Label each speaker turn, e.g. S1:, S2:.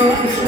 S1: Thank you.